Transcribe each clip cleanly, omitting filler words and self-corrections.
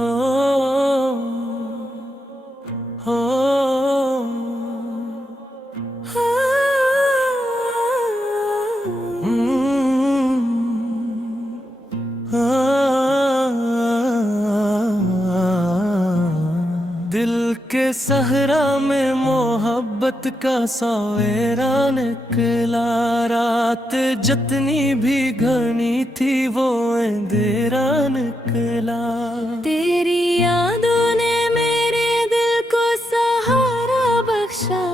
हो हो दिल के सहरा में मोहब्बत का सवेरा निकला। रात जितनी भी घनी थी वो अंधेरा निकला। तेरी यादों ने मेरे दिल को सहारा बख्शा।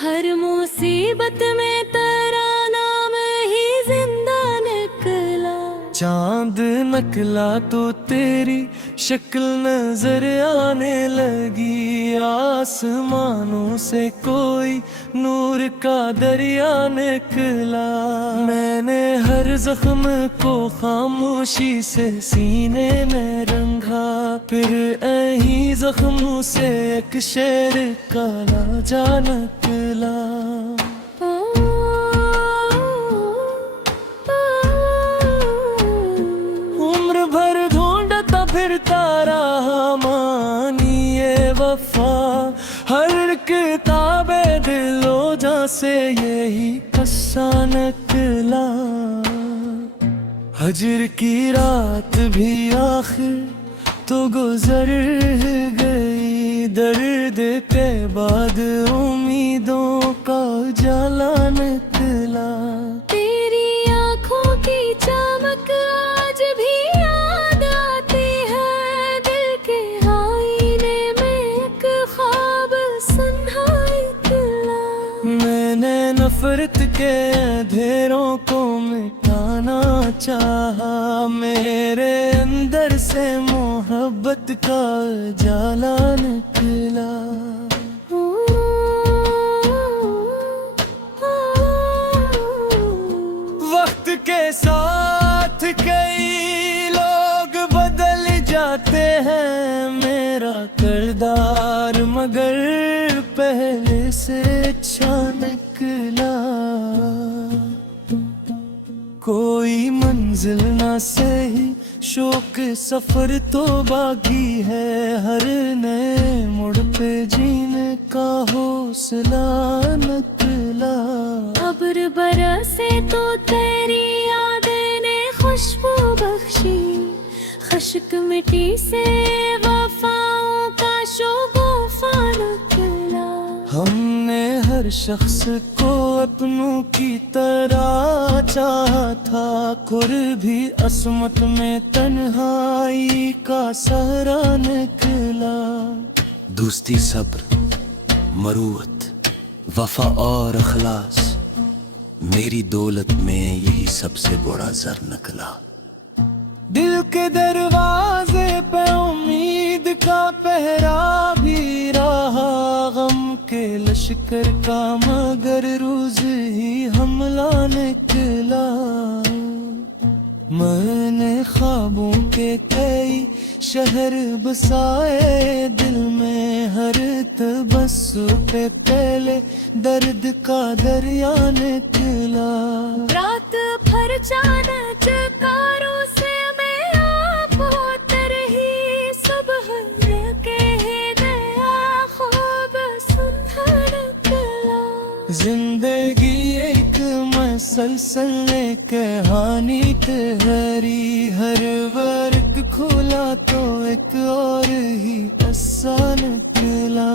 हर मुसीबत में तेरा नाम ही जिंदा निकला। चांद निकला तो तेरी शक्ल नजर आने लगी। आसमानों से कोई नूर का दरिया निकला। मैंने हर जख्म को खामोशी से सीने में रंगा। फिर यही जख्मों से एक शेर का लाजा निकला। उम्र भर ढूंढता फिरता रहा मानिए वफा। हर किताबे दिलो जा से यही किस्सा निकला। हजर की रात भी आखिर तो गुजर गई। दर्द के बाद उम्मीदों का उजाला निकला। तेरी आँखों की चमक आज भी याद आती है। दिल के आईने में एक ख्वाब सुनहा निकला। मैंने नफरत के अंधेरों को मिटाना चाहा। मेरे अंदर से मोहब्बत का उजाला निकला। वक्त के साथ कई लोग बदल जाते हैं। मेरा किरदार मगर पहले से अच्छा निकला। कोई मंजिल ना सही शौक सफर तो बाकी है। हर नए मोड़ पे जीने का हौसला निकला। अब्र बरसे तो तेरी यादें ने खुशबू बख्शी। खश्क मिट्टी से वफाओं का शोगुफा निकला। हमने हर शख्स को अपनों की तरह चाहा था। खुद भी असमत में तन्हाई का सहरा निकला। दोस्ती, सब्र, मरूवत, वफा और अखलास, मेरी दौलत में यही सबसे बड़ा जर निकला। दिल के दरवाजे पे उम्मीद का पहरा भी रहा। गम के लश्कर का मगर रोज ही हमला निकला। मैंने ख्वाबों के कई शहर बसाए दिल में। हर तबस्सुम पे पहले दर्द का दरिया निकला। रात भर जाना चकारों से मैं आप होते रही। सुबह के गया ख्वाब सुनहा निकला। जिंदगी एक मसलसल कहानी तहरी। हर वर्क खोला तो एक और ही किस्सा निकला।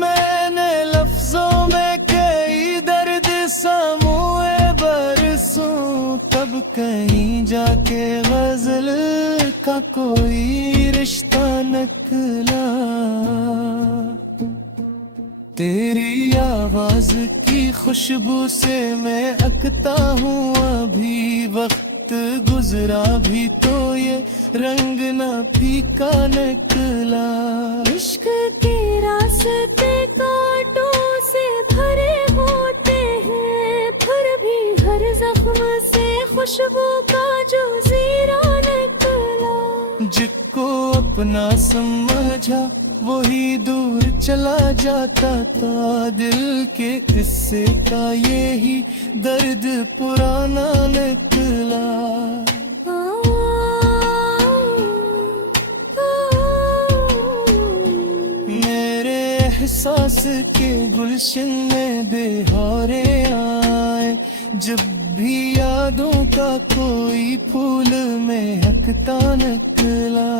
मैंने लफ्जों में कई दर्द समूए बरसों। तब कहीं जाके गजल का कोई रिश्ता निकला। तेरी आवाज की खुशबू से मैं अकता हूँ अभी। वक्त गुजरा भी तो ये रंग ना फीका निकला। इश्क के रास्ते कांटों से भरे होते हैं। फिर भी हर जख्म से खुशबू का जो जीरा निकला। जिसको अपना समझा वही दूर चला जाता था। दिल के किस्से का यही दर्द पुराना निकला। मेरे एहसास के गुलशन में बहारे आए, जब भी यादों का कोई फूल महकता निकला।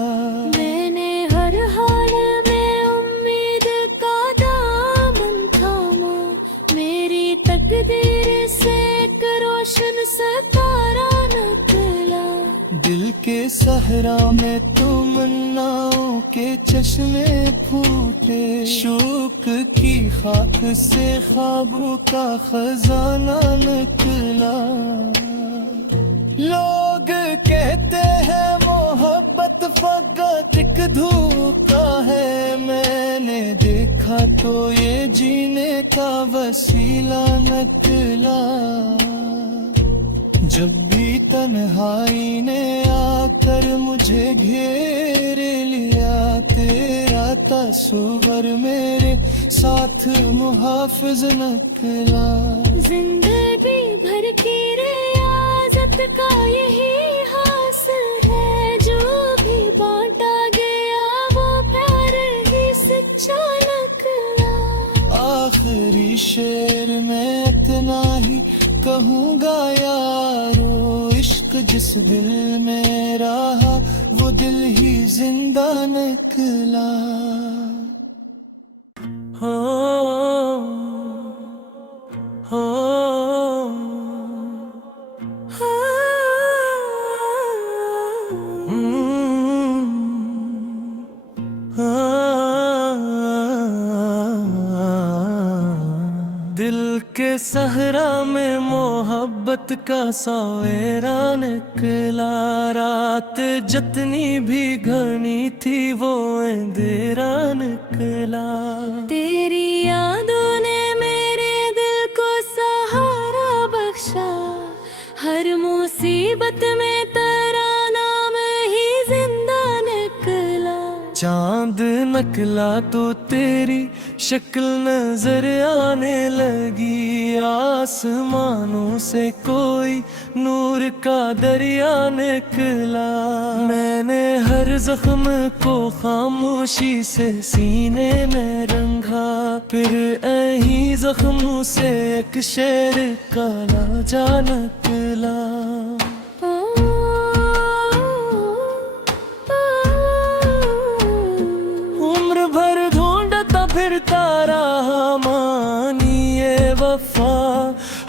मैंने हर हाल में उम्मीद का दामन थामा, मेरी तकदीर से एक रोशन सितारा निकला। दिल के सहरा में तमन्नाओं के चश्मे फूटे, शौक की खाक से ख्वाबों का खजाना निकला। लोग कहते हैं मोहब्बत फकत एक धोखा है, मैंने देखा तो ये जीने का वसीला निकला। जब भी तन्हाई ने आकर मुझे घेर लिया, तेरा तस्वर मेरे साथ मुहाफिज निकला। जिंदगी भर की रियाजत का यही हासिल है, जो भी बांटा गया वो प्यार ही सच्चा निकला। आखिरी शेर में इतना ही कहूँगा यारो, इश्क जिस दिल में रहा वो दिल ही जिंदा निकला। हो दिल के सहरा में मोहब्बत का सवेरा निकला। रात जितनी भी घनी थी वो अंधेरा निकला। तेरी यादों ने मेरे दिल को सहारा बख्शा, हर मुसीबत में तेरा नाम ही जिंदा निकला। चांद निकला तो तेरी शक्ल नजर आने लगी, आसमानों से कोई नूर का दरिया निकला। मैंने हर जख्म को खामोशी से सीने में रंगा, फिर यही जख्मों से एक शेर का लाजा निकला। उम्र भर ढूंढता फिरता रहा मानिए वफा,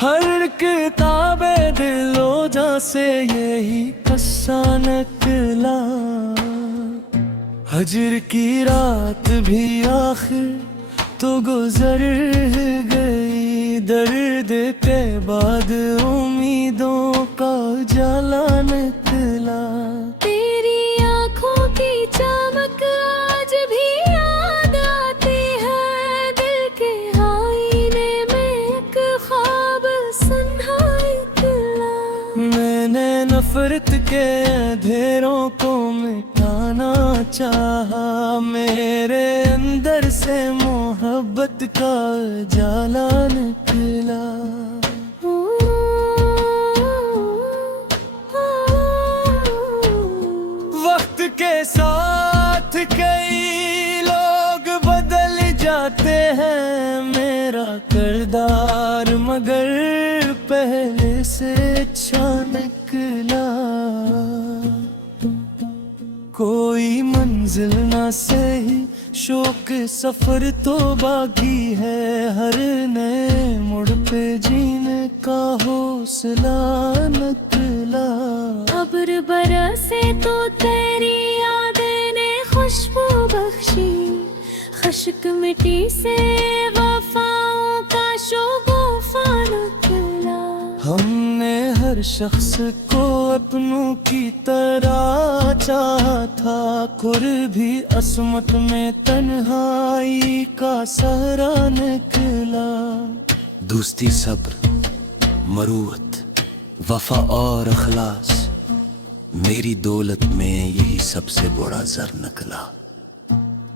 हर किताबे दिलो जा से यही किस्सा निकला। हजर की रात भी आखिर तो गुजर गई, दर्द के बाद उम्मीदों का उजाला निकला। तेरी आँखों की चमक आज भी याद आती है, दिल के आईने में एक ख्वाब सुनहा निकला। मैंने नफरत के अंधेरों को मिटाना चाहा, मेरे अंदर से मोहब्बत का उजाला निकला। वक्त के साथ कई लोग बदल जाते हैं, मेरा किरदार मगर पहले से अच्छा निकला। कोई मंजिल ना सही शौक सफर तो बाकी है, हर नए मुड़ पे जीने का हौसला निकला। अब्र बरसे तो तेरी यादें ने खुशबू बख्शी, खश्क मिट्टी से वफाओं का शोगुफा निकला। हमने हर शख्स को अपनों की तरह चाहा था, खुद भी असमत में तन्हाई का सहरा निकला। दोस्ती, सब्र, मरूवत, वफा और अखलास, मेरी दौलत में यही सबसे बड़ा जर निकला।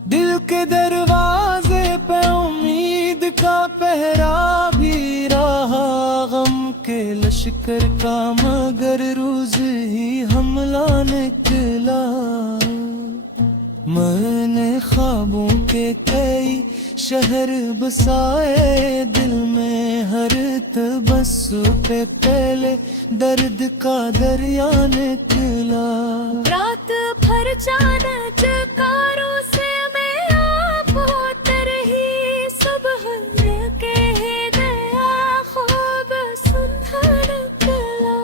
दिल के दरवाजे पे उम्मीद का पहरा भी रहा, गम के लश्कर का मगर रोज ही हमला निकला। मैंने ख्वाबों के कई शहर बसाए, दिल में हर तबस्सुम पे पहले दर्द का दरिया निकला। रात भर चांद चकारों से मैं आप होते रही, सुबह के गया ख्वाब सुंदर निकला।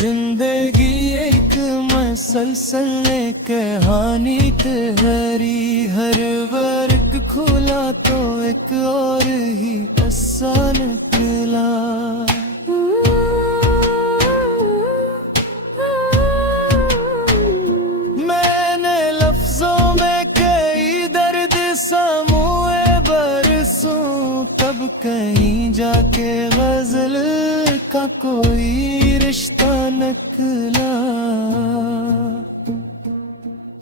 जिंदगी एक मसलसल कहानी तहरी, हर वर्क खुला तो एक और ही असा निकला। मैंने लफ्जों में कई दर्द समूए बरसों, तब कहीं जाके गजल का कोई रिश्ता निकला।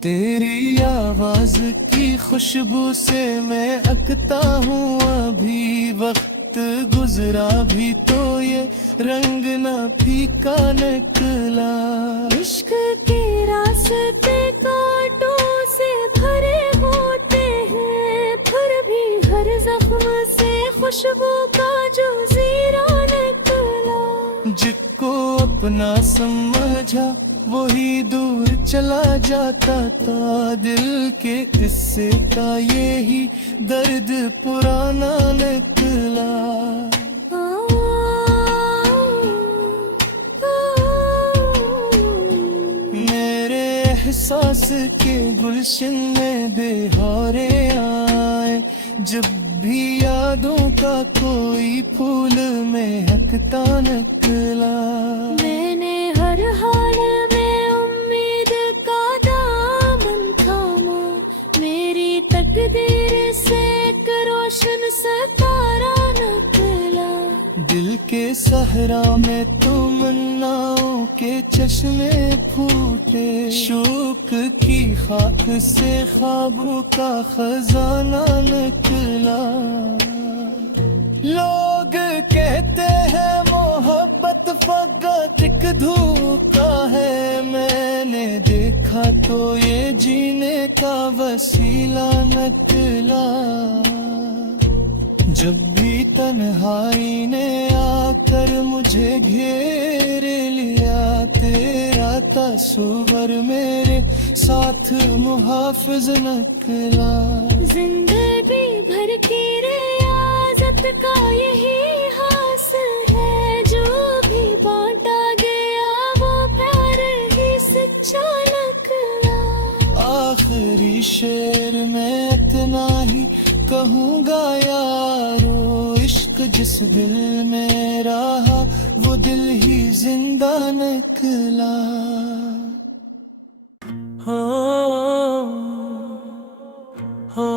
तेरी आवाज की खुशबू से मैं अकता हूँ अभी, वक्त गुजरा भी तो ये रंग ना फीका निकला। इश्क के रास्ते कांटों से भरे होते हैं, फिर भी हर जख्म से खुशबू का जो जीरा निकला। जिसको अपना समझा वही दूर चला जाता था, दिल के किस्से का यही दर्द पुराना निकला। मेरे एहसास के गुलशन में बहारे आए, जब भी यादों का कोई फूल महकता निकला। मैंने हर हाल में उम्मीद का दामन थामा, मेरी तकदीर से एक रोशन सितारा निकला। दिल के सहरा में तमन्नाओं के चश्मे फूटे, शौक की खाक से ख्वाबों का खजाना निकला। लोग कहते हैं मोहब्बत फकत एक धोखा है, मैंने देखा तो ये जीने का वसीला निकला। जब भी तन्हाई ने आकर मुझे घेर लिया, तेरा तस्वर मेरे साथ मुहाफिज निकला। जिंदगी भर की रियाजत का यही हासिल है, जो भी बांटा गया वो प्यार ही सच्चा निकला। आखिरी शेर में इतना ही कहूँगा यारो, इश्क जिस दिल में रहा वो दिल ही जिंदा निकला। हो हो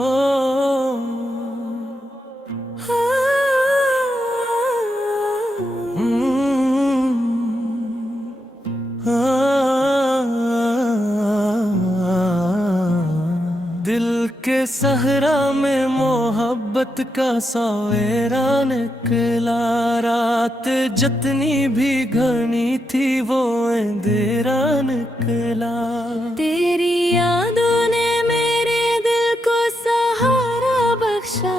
दिल के सहरा में मोहब्बत का सवेरा निकला। रात जितनी भी घनी थी वो अंधेरा निकला। तेरी यादों ने मेरे दिल को सहारा बख्शा,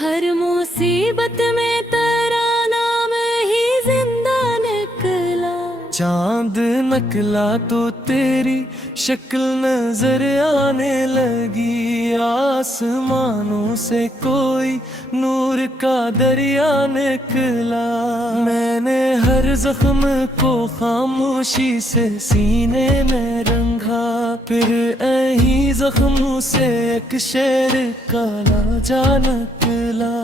हर मुसीबत में तेरा नाम ही जिंदा निकला। चांद निकला तो तेरी शक्ल नजर आने लगी, आसमानों से कोई नूर का दरिया निकला। मैंने हर जख्म को खामोशी से सीने में रंगा, फिर यही जख्मों से एक शेर का लाजा निकला।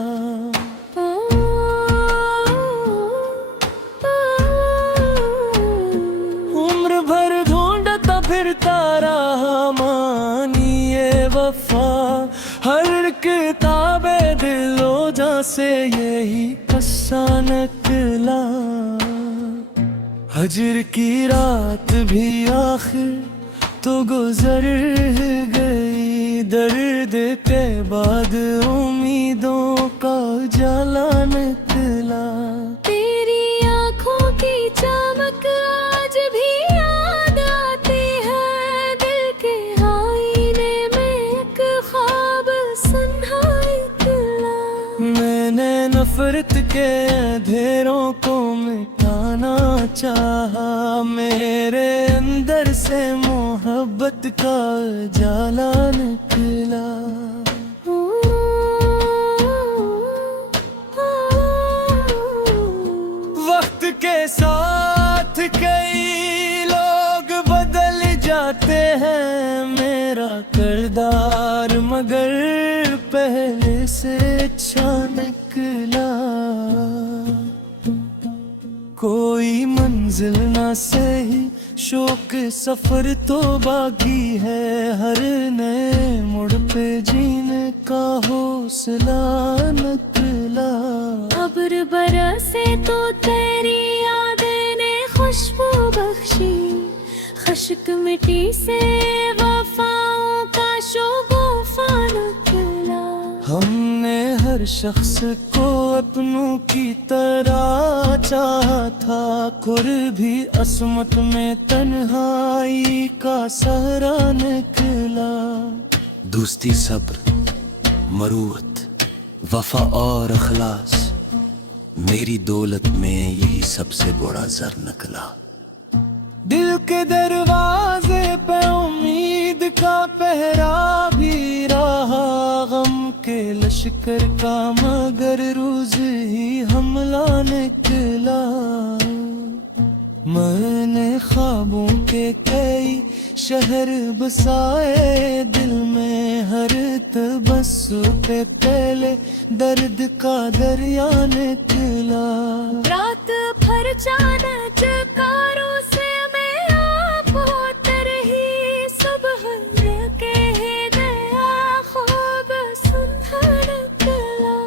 उम्र भर ढूंढता फिरता रहा मानिए वफा, हर किताबे दिलो जा से यही कस्सा निकला। हजर की रात भी आखिर तो गुजर गई, दर्द के बाद उम्मीदों का उजाला निकला। तेरी आंखों की चमक आज भी याद आती है। दिल के आईने में एक ख्वाब सुन्हा निकला। मैंने नफरत के अंधेरों को मिटाना चाहा। मेरे अंदर से मोहब्बत का उजाला निकला। वक्त के साथ कई लोग बदल जाते हैं मेरा किरदार मगर पहले से अच्छा निकला। कोई मंजिल ना सही शौक सफर तो बाकी है। हर नए मुड़ पे जीने का हौसला निकला। अब्र बरसे तो तेरी यादें ने खुशबू बख्शी। खश्क मिट्टी से वफाओं का शोगुफा निकला। हमने हर शख्स को अपनों की तरह चाहा था। भी असमत में तन्हाई का सहरा निकला। दोस्ती सब्र मरूवत वफा और अखलास मेरी दौलत में यही सबसे बड़ा जर निकला। दिल के दरवाजे पे उम्मीद का पहरा भी रहा। गम के लश्कर का मगर रोज ही हमला निकला। मैंने ख्वाबों के कई शहर बसाए दिल में। हर तबस्सुम पे पहले दर्द का दरिया निकला। रात भर चादर चकारों से मैं आप होते रही। सुबह के गया ख्वाब सुन्हा निकला।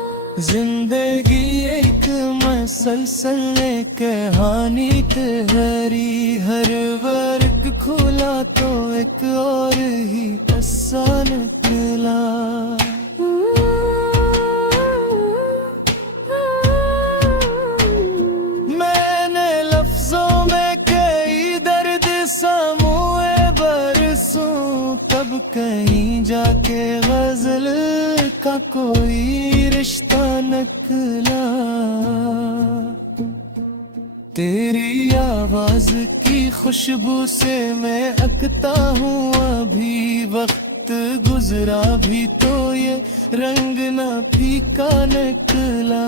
जिंदगी एक मसलसल कहानी तहरी। हर वर्क खुला तो एक और ही किस्सा निकला। मैंने लफ्जों में कई दर्द समूए बरसों। तब कहीं जाके गजल का कोई रिश्ता निकला। तेरी आवाज की खुशबू से मैं अकता हूँ अभी। वक्त गुजरा भी तो ये रंग न फीका निकला।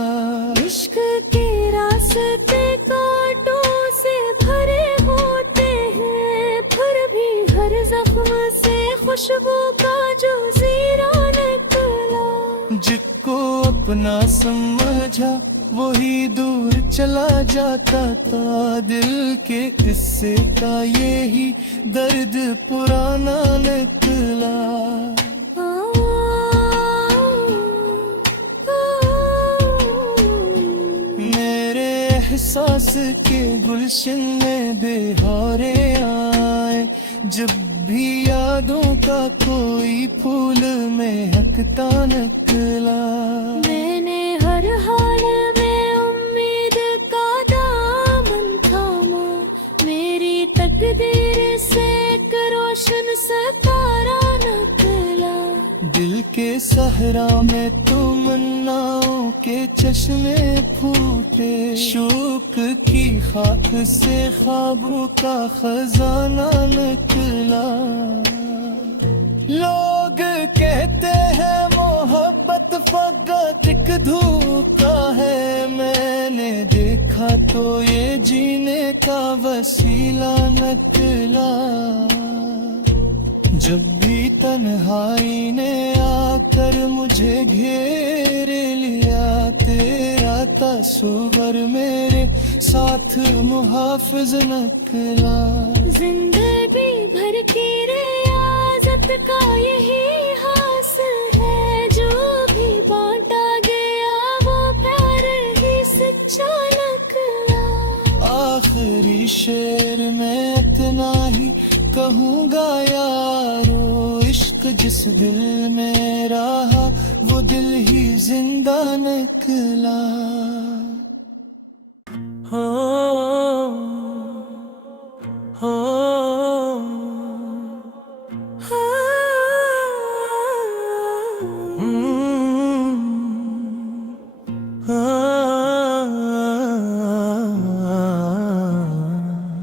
इश्क के रास्ते कांटों से भरे होते हैं। फिर भी हर जख्म से खुशबू का जो जीरा निकला। जिसको अपना समझा वही दूर चला जाता था। दिल के किस्से का यही दर्द पुराना निकला। मेरे एहसास के गुलशन में बहारे आए। जब भी यादों का कोई फूल महकता निकला। मैंने हर हाल में उम्मीद का दामन थामा। मेरी तकदीर से एक रोशन सितारा निकला। दिल के सहरा में तमन्नाओं के चश्मे फूटे। शौक की खाक से ख्वाबों का खजाना निकला। लोग कहते हैं मोहब्बत फकत एक धोखा है। मैंने देखा तो ये जीने का वसीला निकला। जब भी तन्हाई ने आकर मुझे घेर लिया। तेरा तस्वर मेरे साथ मुहाफिज निकला। जिंदगी भर की रियाजत का यही हासिल है। जो भी बांटा गया वो प्यार ही सच्चा निकला। आखिरी शेर में इतना ही कहूँगा यारो, इश्क जिस दिल में रहा वो दिल ही जिंदा निकला। हो हो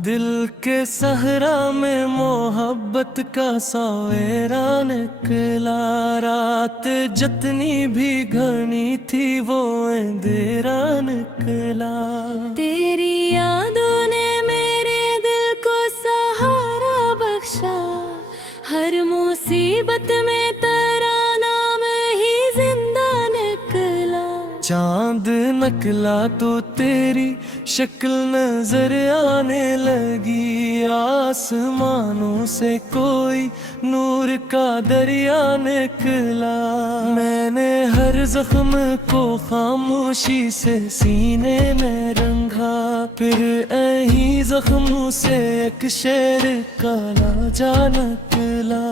दिल के सहरा में मोहब्बत का सवेरा निकला। रात जितनी भी घनी थी वो अंधेरा निकला। तेरी यादों ने मेरे दिल को सहारा बख्शा। हर मुसीबत में तेरा नाम ही जिंदा निकला। चांद निकला तो तेरी शक्ल नजर आने लगी। आसमानों से कोई नूर का दरिया निकला। मैंने हर जख्म को खामोशी से सीने में रंगा। फिर यही जख्मों से एक शेर का लाजा निकला।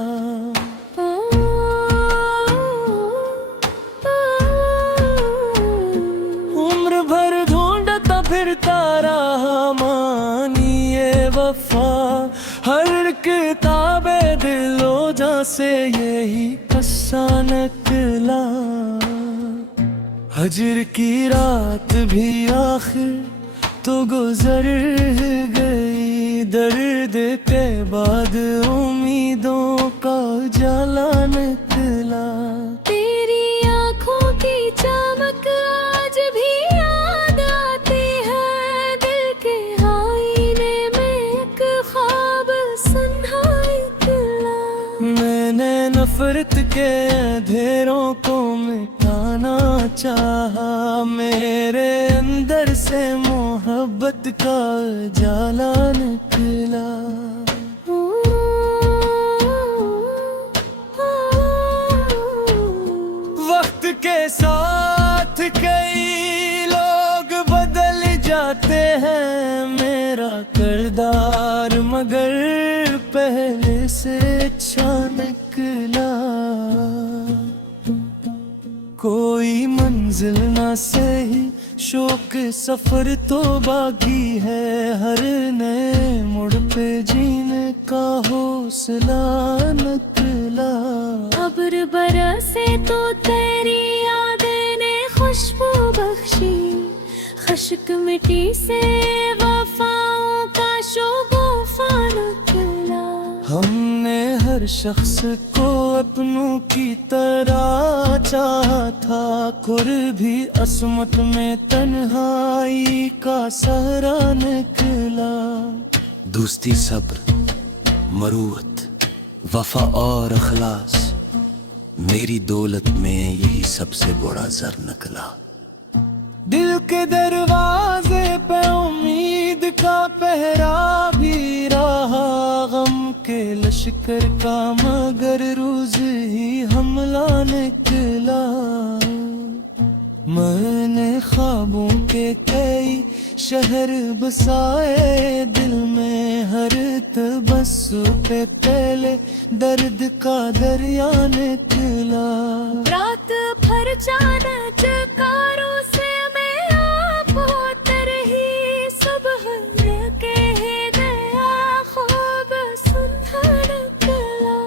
उम्र भर ढूंढता फिरता रहा मानिए वफा। हर किताबे दिलो जा से यही किस्सा निकला। हजर की रात भी आखिर तो गुजर गई। दर्द के बाद उम्मीदों का उजाला निकला। तेरी आँखों की चमक आज भी याद आती है। दिल के आईने में एक ख्वाब सुनहा निकला। मैंने नफरत के अंधेरों को मिटाना चाहा। मेरे अंदर से मोहब्बत का उजाला निकला। वक्त के साथ कई लोग बदल जाते हैं। मेरा किरदार मगर पहले से अच्छा निकला। कोई मंजिल ना सही शौक सफर तो बाकी है। हर नए मुड़ पे जीने का हौसला निकला। अब्र बरसे तो तेरी याद ने खुशबू बख्शी। खश्क मिट्टी से वफाओं का शोगुफा निकला। हमने हर शख्स को अपनों की तरह चाहा था। भी असमत में तन्हाई का सहरा निकला। दोस्ती सब्र मरूवत वफा और अखलास, मेरी दौलत में यही सबसे बड़ा जर निकला। दिल के दरवाजे पे उम्मीद का पहरा भी रहा। गम के लश्कर का मगर रोज ही हमला निकला। मैंने ख्वाबों के कई शहर बसाए दिल में। हर तबस्सुम पे पहले दर्द का दरिया निकला। रात भर जाना चकारों से मैं आप होते रही। सुबह कह गया ख्वाब सुनहा निकला।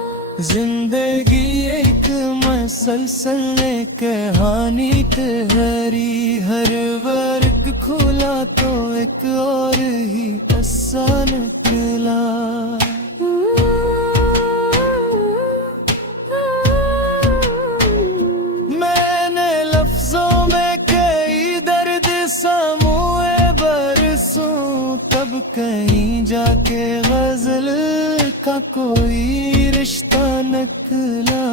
जिंदगी एक मसलसल कहानी ठहरी। हर वर्क खुला तो एक और ही किस्सा निकला। मैंने लफ्जों में कई दर्द समूहे बरसों। तब कहीं जाके गजल का कोई रिश्ता निकला।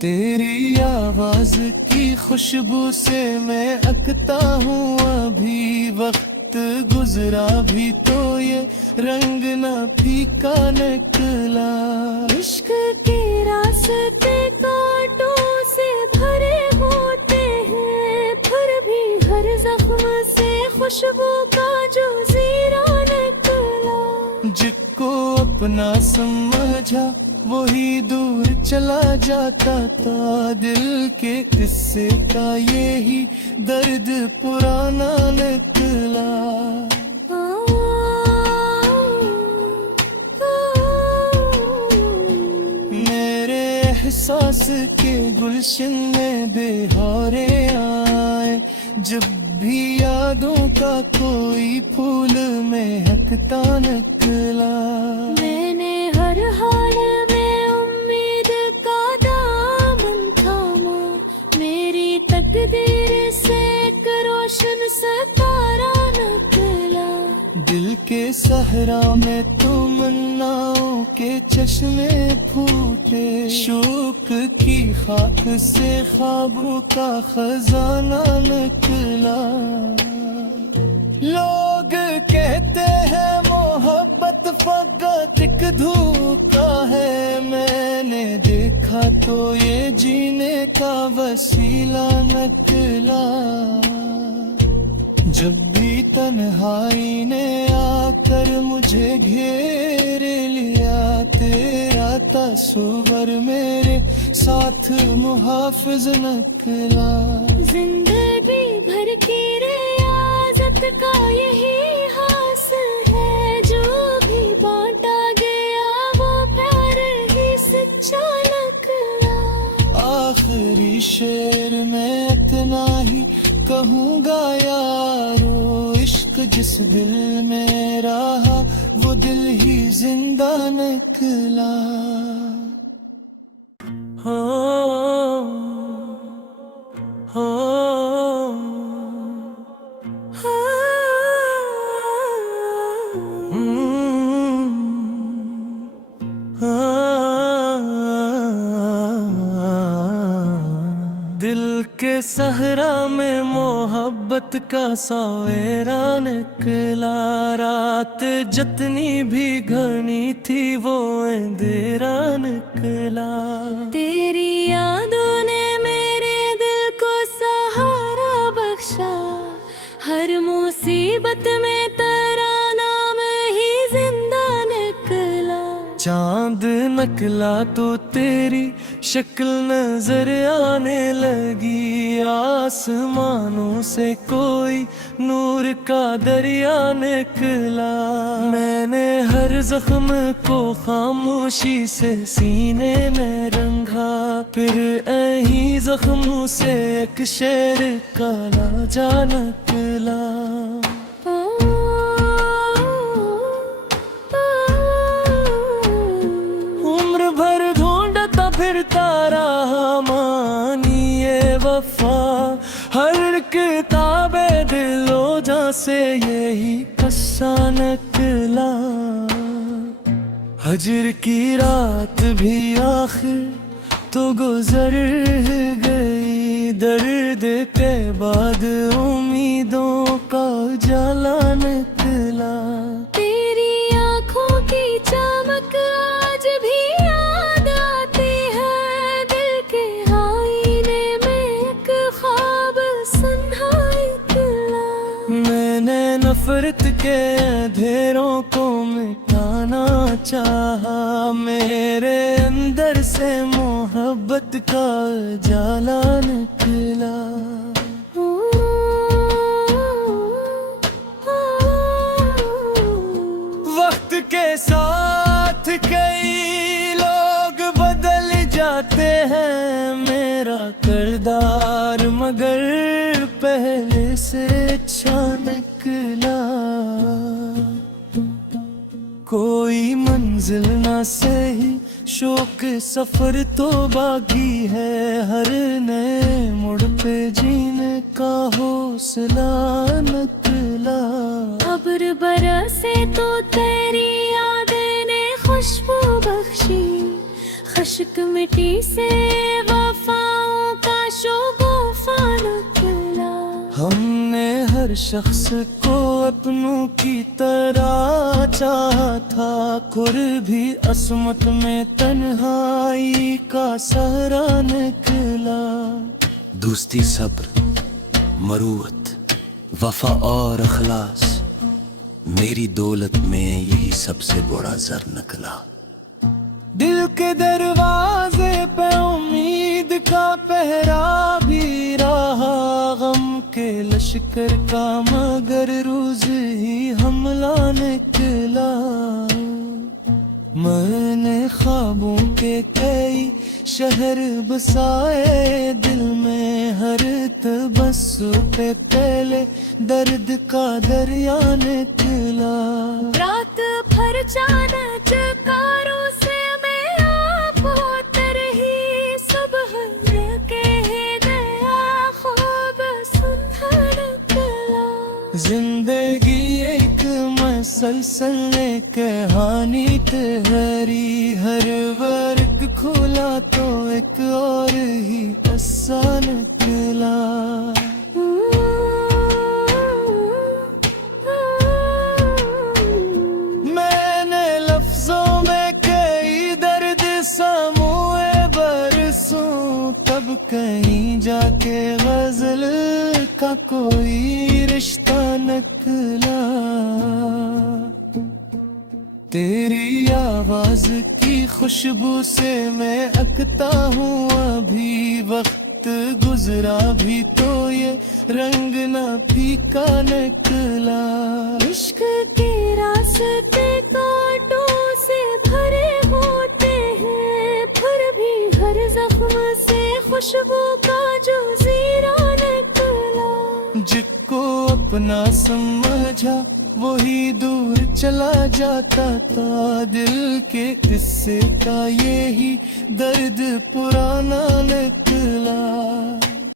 तेरी आवाज की खुशबू से मैं अकता हूँ अभी। वक्त गुजरा भी तो ये रंग ना फीका निकला। इश्क के रास्ते कांटों से भरे होते हैं। फिर भी हर जख्म से खुशबू का जो जीरा निकला। जिसको अपना समझा वही दूर चला जाता था। दिल के किस्से का यही दर्द पुराना निकला। मेरे एहसास के गुलशन में बहारे आए, जब भी यादों का कोई फूल महकता निकला। मैंने हर हाल में उम्मीद का दामन थामा, मेरी तकदीर से एक रोशन सितारा निकला। दिल के सहरा में तमन्नाओं के चश्मे फूटे, शौक की खाक से ख्वाबों का खजाना निकला। लोग कहते हैं मोहब्बत फकत एक धोखा है, मैंने देखा तो ये जीने का वसीला निकला। जब भी तन्हाई ने आकर मुझे घेर लिया, तेरा तस्वर मेरे साथ मुहाफिज निकला। जिंदगी भर की रियाजत का यही हासिल है, जो भी बांटा गया वो प्यार ही सच्चा निकला। आखिरी शेर में इतना ही कहूँगा यारो, इश्क जिस दिल में रहा वो दिल ही जिंदा निकला। दिल के सहरा में मोहब्बत का सवेरा निकला। रात जितनी भी घनी थी वो अंधेरा निकला। तेरी यादों ने मेरे दिल को सहारा बख्शा, हर मुसीबत में तेरा नाम ही जिंदा निकला। चांद निकला तो तेरी शक्ल नजर आने लगी, आसमानों से कोई नूर का दरिया निकला। मैंने हर जख्म को खामोशी से सीने में रंगा, फिर यही जख्मों से एक शेर का लाजा निकला। उम्र भर ढूंढता फिरता रहा मानिए वफा, हर किताबे दिलो जा से यही कस्सा निकला। हजर की रात भी आखिर तो गुजर गई, दर्द के बाद उम्मीदों का उजाला निकला। तेरी आँखों की चमक आज भी याद आती है, दिल के आईने में एक ख्वाब सन्हा निकला। मैंने नफरत के अंधेरों को मिटाना चाहा, मेरे अंदर से मोहब्बत का उजाला निकला। वक्त के साथ कई लोग बदल जाते हैं, मेरा किरदार मगर पहले से अच्छा निकला। कोई मंजिल ना सही शौक सफर तो बाकी है, हर नए मोड़ पे जीने का हौसला निकला। अब्र बरसे तो तेरी यादें ने खुशबू बख्शी, खश्क मिट्टी से वफाओं का शोगुफा निकला। हमने हर शख्स को अपनों की तरह चाहा था, खुर भी असमत में तन्हाई का सहरा निकला। दोस्ती सब्र मरूवत वफा और अखलास मेरी दौलत में यही सबसे बड़ा जर निकला। दिल के दरवाजे पे उम्मीद का पहरा भी रहा, गम के लश्कर का मगर रोज ही हमला निकला। मैंने ख्वाबों के कई शहर बसाए, दिल में हर तबस्सुम पे पहले दर्द का दरिया निकला। रात भर जाना जकारों से मैं आप उतर ही, सुबह कह गया ख्वाब सुंदर निकला। जिंदगी एक मसलसल कहानी तहरी, हर वर्ग खुला तो एक और ही किस्सा निकला। मैंने लफ्जों में कई दर्द समूए बरसों, तब कहीं जाके गजल का कोई रिश्ता निकला। तेरी आवाज की खुशबू से मैं अकता हूँ अभी, वक्त गुजरा भी तो ये रंग न फीका निकला। इश्क के रास्ते कांटों से भरे होते हैं, फिर भी हर जख्म से खुशबू का जो जीरा निकला। जिसको अपना समझा वही दूर चला जाता था, दिल के किस्से का यही दर्द पुराना निकला।